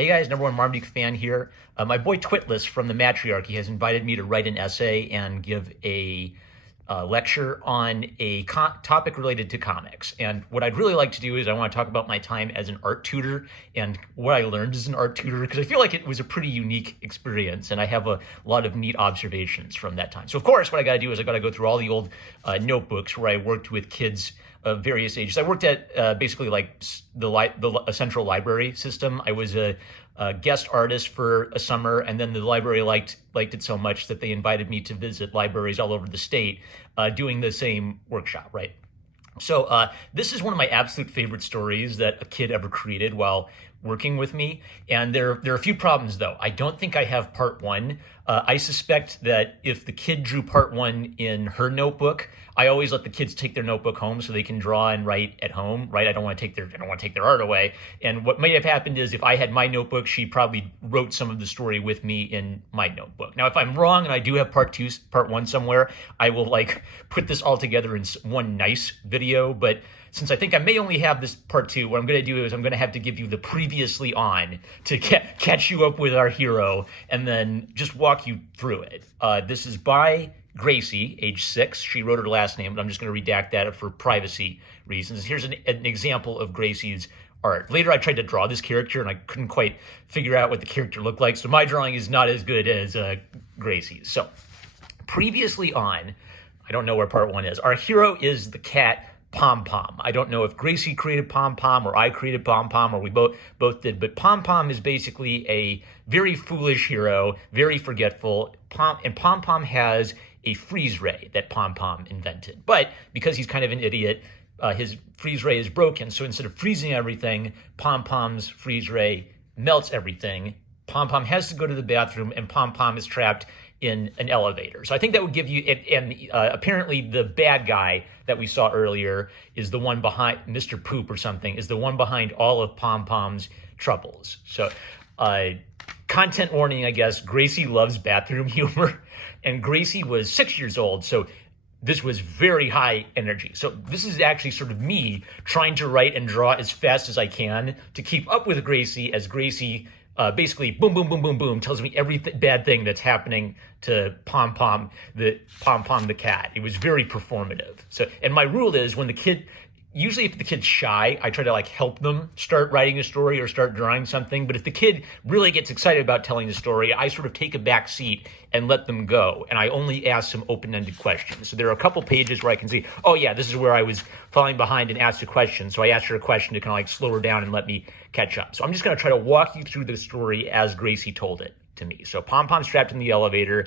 Hey guys, number one Marmaduke fan here. My boy Twitless from the Matriarchy has invited me to write an essay and give a lecture on a topic related to comics. And what I'd really like to do is I want to talk about my time as an art tutor and what I learned as an art tutor, because I feel like it was a pretty unique experience and I have a lot of neat observations from that time. So of course, what I got to do is I got to go through all the old notebooks where I worked with kids of various ages. I worked at basically like the central library system. I was a guest artist for a summer, and then the library liked it so much that they invited me to visit libraries all over the state doing the same workshop, right? So this is one of my absolute favorite stories that a kid ever created while working with me. And there are a few problems, though. I don't think I have part one. I suspect that if the kid drew part one in her notebook, I always let the kids take their notebook home so they can draw and write at home, right? I don't want to take their art away. And what may have happened is if I had my notebook, she probably wrote some of the story with me in my notebook. Now, if I'm wrong and I do have part one somewhere, I will put this all together in one nice video. But since I think I may only have this part two, what I'm going to do is I'm going to have to give you the previously on to catch you up with our hero and then just walk you through it. This is by Gracie, age 6. She wrote her last name, but I'm just going to redact that for privacy reasons. Here's an example of Gracie's art. Later, I tried to draw this character, and I couldn't quite figure out what the character looked like, so my drawing is not as good as Gracie's. So, previously on, I don't know where part one is. Our hero is the cat Pom Pom. I don't know if Gracie created Pom Pom or I created Pom Pom or we both did, but Pom Pom is basically a very foolish hero, very forgetful. Pom Pom has a freeze ray that Pom Pom invented. But because he's kind of an idiot, his freeze ray is broken. So instead of freezing everything, Pom Pom's freeze ray melts everything. Pom Pom has to go to the bathroom, and Pom Pom is trapped in an elevator. So I think that would give you, and apparently the bad guy that we saw earlier is the one behind, Mr. Poop or something, is the one behind all of Pom Pom's troubles. So content warning, I guess, Gracie loves bathroom humor, and Gracie was 6 years old, so this was very high energy. So this is actually sort of me trying to write and draw as fast as I can to keep up with Gracie as Gracie basically boom, boom, boom, boom, boom, tells me every bad thing that's happening to Pom Pom the cat. It was very performative. So, and my rule is when the kid, usually if the kid's shy, I try to help them start writing a story or start drawing something. But if the kid really gets excited about telling the story, I sort of take a back seat and let them go. And I only ask some open-ended questions. So there are a couple pages where I can see, oh yeah, this is where I was falling behind and asked a question. So I asked her a question to kind of slow her down and let me catch up. So I'm just going to try to walk you through the story as Gracie told it to me. So Pom Pom's trapped in the elevator.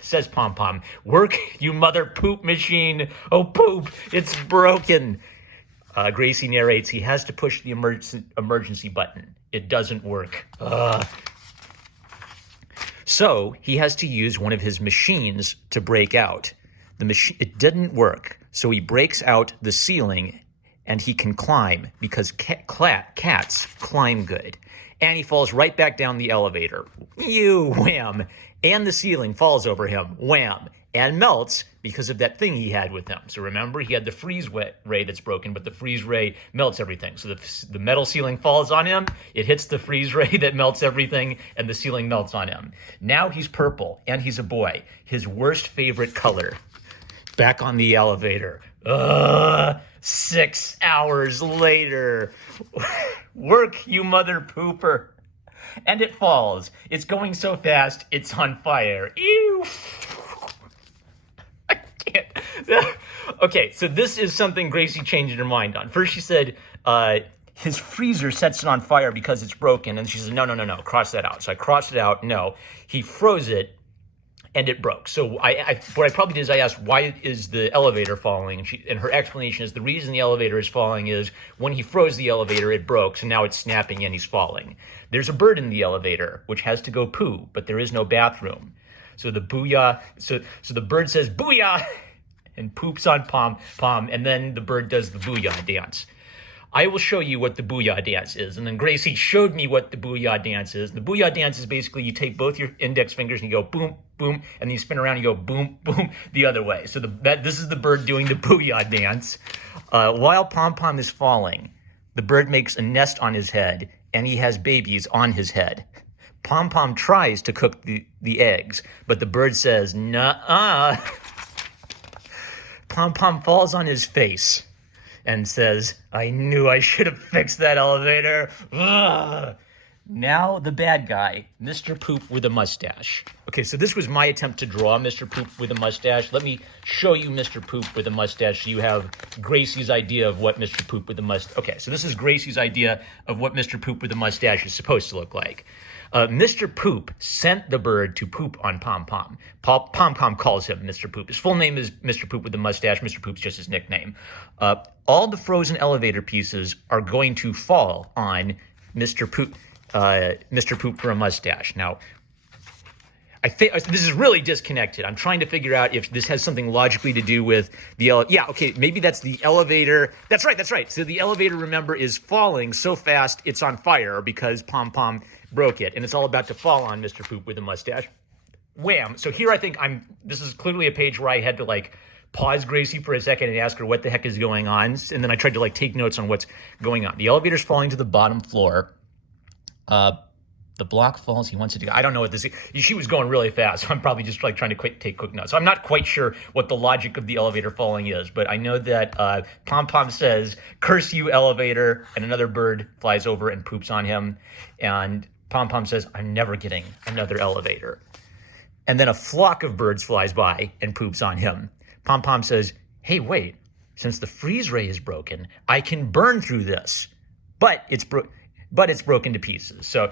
Says Pom Pom, "Work, you mother poop machine. Oh, poop, it's broken." Gracie narrates, he has to push the emergency button. It doesn't work. So he has to use one of his machines to break out. It didn't work. So he breaks out the ceiling and he can climb because cats climb good. And he falls right back down the elevator. Wham! And the ceiling falls over him. Wham! And melts because of that thing he had with him. So remember, he had the freeze ray that's broken, but the freeze ray melts everything. So the metal ceiling falls on him, it hits the freeze ray that melts everything, and the ceiling melts on him. Now he's purple, and he's a boy. His worst favorite color. Back on the elevator. 6 hours later. Work, you mother pooper. And it falls. It's going so fast, it's on fire. Ew! Okay, so this is something Gracie changed her mind on. First she said his freezer sets it on fire because it's broken. And she said, no, cross that out. So I crossed it out. No, he froze it and it broke. So what I probably did is I asked, why is the elevator falling? And her explanation is the reason the elevator is falling is when he froze the elevator, it broke. So now it's snapping and he's falling. There's a bird in the elevator, which has to go poo, but there is no bathroom. So the booyah, so the bird says booyah and poops on Pom Pom, and then the bird does the booyah dance. I will show you what the booyah dance is. And then Gracie showed me what the booyah dance is. The booyah dance is basically you take both your index fingers and you go boom, boom, and then you spin around and you go boom, boom the other way. So this is the bird doing the booyah dance. While Pom Pom is falling, the bird makes a nest on his head and he has babies on his head. Pom Pom tries to cook the eggs, but the bird says, nuh-uh. Pom Pom falls on his face and says, I knew I should have fixed that elevator. Ugh. Now the bad guy, Mr. Poop with a mustache. Okay, so this was my attempt to draw Mr. Poop with a mustache. Let me show you Mr. Poop with a mustache so you have Gracie's idea of what Mr. Poop with a mustache... Okay, so this is Gracie's idea of what Mr. Poop with a mustache is supposed to look like. Mr. Poop sent the bird to poop on Pom Pom. Pom Pom calls him Mr. Poop. His full name is Mr. Poop with a mustache. Mr. Poop's just his nickname. All the frozen elevator pieces are going to fall on Mr. Poop... Mr. Poop for a mustache. Now, I think this is really disconnected. I'm trying to figure out if this has something logically to do with the yeah, okay, maybe that's the elevator. That's right. So the elevator, remember, is falling so fast it's on fire because Pom Pom broke it, and it's all about to fall on Mr. Poop with a mustache. Wham! So here I think this is clearly a page where I had to pause Gracie for a second and ask her what the heck is going on, and then I tried to take notes on what's going on. The elevator's falling to the bottom floor. The block falls. He wants it to go. I don't know what this is. She was going really fast, so I'm probably just trying to take quick notes. So I'm not quite sure what the logic of the elevator falling is, but I know that Pom Pom says, curse you, elevator, and another bird flies over and poops on him, and Pom Pom says, I'm never getting another elevator. And then a flock of birds flies by and poops on him. Pom Pom says, hey, wait, since the freeze ray is broken, I can burn through this, but it's broken to pieces. So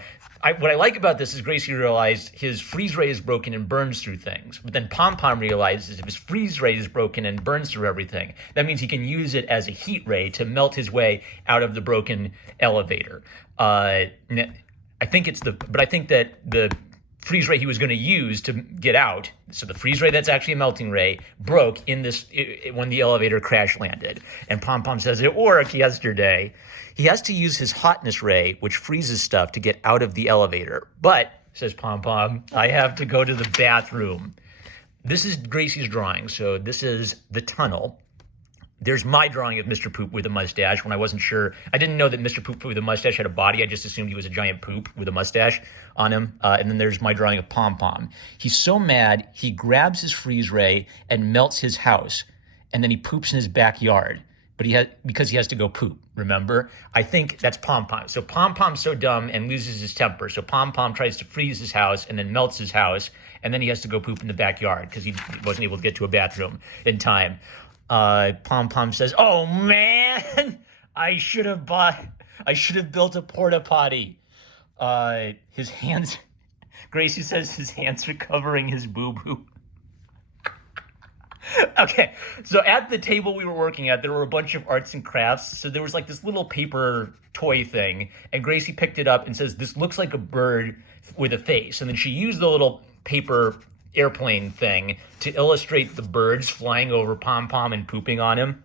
what I like about this is Gracie realized his freeze ray is broken and burns through things. But then Pom Pom realizes if his freeze ray is broken and burns through everything, that means he can use it as a heat ray to melt his way out of the broken elevator. I think that the freeze ray he was going to use to get out, so the freeze ray that's actually a melting ray, broke when the elevator crash landed. And Pom Pom says it worked yesterday. He has to use his hotness ray, which freezes stuff, to get out of the elevator. But, says Pom Pom, I have to go to the bathroom. This is Gracie's drawing, so this is the tunnel. There's my drawing of Mr. Poop with a mustache when I wasn't sure. I didn't know that Mr. Poop with a mustache had a body. I just assumed he was a giant poop with a mustache on him. And then there's my drawing of Pom Pom. He's so mad, he grabs his freeze ray and melts his house. And then he poops in his backyard. But because he has to go poop, remember? I think that's Pom Pom. So Pom Pom's so dumb and loses his temper. So Pom Pom tries to freeze his house and then melts his house. And then he has to go poop in the backyard because he wasn't able to get to a bathroom in time. Pom Pom says, oh man, I should have built a porta potty. His hands, Gracie says his hands are covering his boo-boo. Okay, so at the table we were working at, there were a bunch of arts and crafts. So there was this little paper toy thing, and Gracie picked it up and says, this looks like a bird with a face. And then she used the little paper airplane thing to illustrate the birds flying over Pom Pom and pooping on him.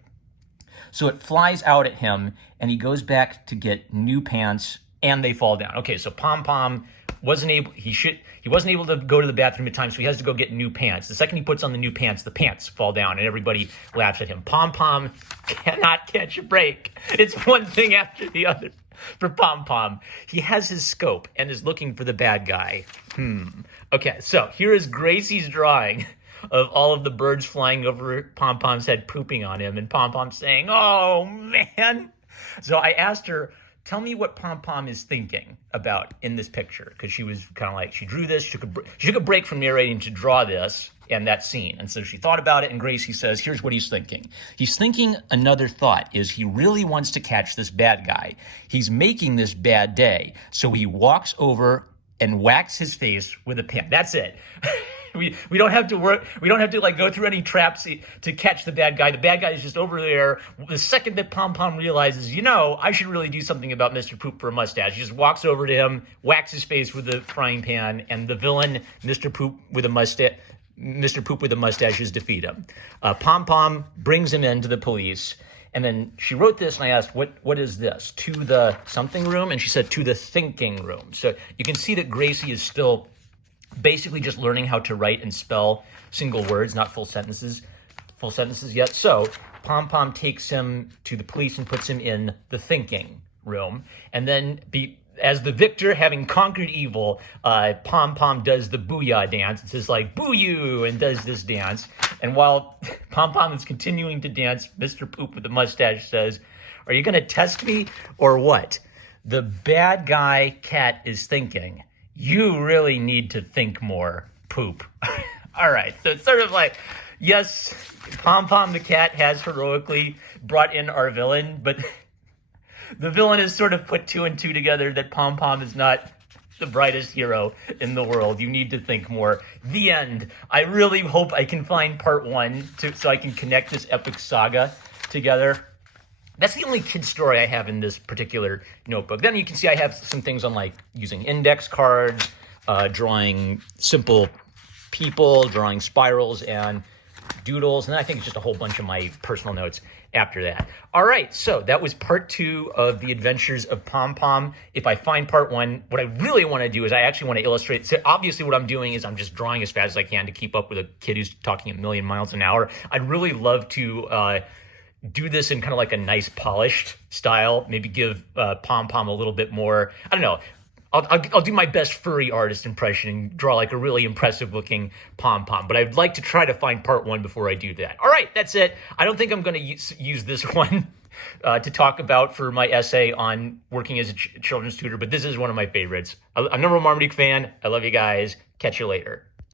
So it flies out at him, and he goes back to get new pants, and they fall down. Okay, so Pom Pom wasn't able to go to the bathroom in time, so he has to go get new pants. The second he puts on the new pants, the pants fall down, and everybody laughs at him. Pom Pom cannot catch a break. It's one thing after the other for Pom Pom. He has his scope and is looking for the bad guy. Okay, so here is Gracie's drawing of all of the birds flying over Pom Pom's head, pooping on him, and Pom Pom saying, oh man. So I asked her, tell me what Pom Pom is thinking about in this picture, because she was kind of she drew this, she took a break from narrating to draw this and that scene. And so she thought about it, and Gracie says, here's what he's thinking. He's thinking another thought is he really wants to catch this bad guy. He's making this bad day. So he walks over and whacks his face with a pen. That's it. We don't have to work. We don't have to go through any traps to catch the bad guy. The bad guy is just over there. The second that Pom Pom realizes, I should really do something about Mr. Poop for a mustache, he just walks over to him, whacks his face with a frying pan, and the villain, Mr. Poop with a mustache, is defeat him. Pom Pom brings him into the police, and then she wrote this, and I asked, what is this? To the something room? And she said, to the thinking room. So you can see that Gracie is still basically just learning how to write and spell single words, not full sentences yet. So Pom Pom takes him to the police and puts him in the thinking room. And then as the victor, having conquered evil, Pom Pom does the booyah dance. It's just like, boo you, and does this dance. And while Pom Pom is continuing to dance, Mr. Poop with the mustache says, are you going to test me or what? The bad guy cat is thinking, you really need to think more, Poop. All right, so it's sort of like, yes, Pom Pom the cat has heroically brought in our villain, but the villain has sort of put two and two together that Pom Pom is not the brightest hero in the world. You need to think more. The end. I really hope I can find part one so I can connect this epic saga together. That's the only kid story I have in this particular notebook. Then you can see I have some things on like using index cards, drawing simple people, drawing spirals and doodles, and then I think it's just a whole bunch of my personal notes after that. All right, so that was part two of the adventures of Pom Pom. If I find part one, what I really want to do is I actually want to illustrate. So obviously what I'm doing is I'm just drawing as fast as I can to keep up with a kid who's talking a million miles an hour. I'd really love to do this in kind of like a nice polished style, maybe give Pom Pom a little bit more, I don't know, I'll do my best furry artist impression and draw like a really impressive looking Pom Pom, but I'd like to try to find part one before I do that. All right, that's it. I don't think I'm going to use this one to talk about for my essay on working as a children's tutor, but this is one of my favorites. I'm a number one Marmaduke fan. I love you guys. Catch you later.